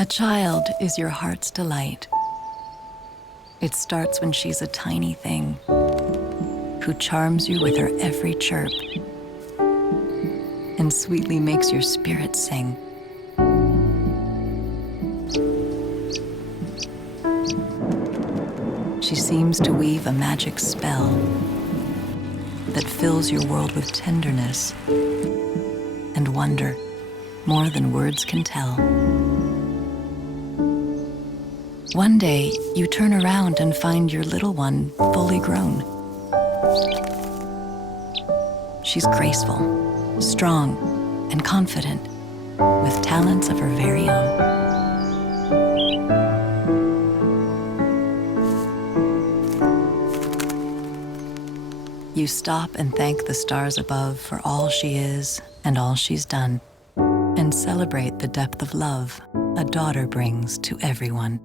A child is your heart's delight. It starts when she's a tiny thing who charms you with her every chirp and sweetly makes your spirit sing. She seems to weave a magic spell that fills your world with tenderness and wonder more than words can tell. One day, you turn around and find your little one fully grown. She's graceful, strong, and confident, with talents of her very own. You stop and thank the stars above for all she is and all she's done, and celebrate the depth of love a daughter brings to everyone.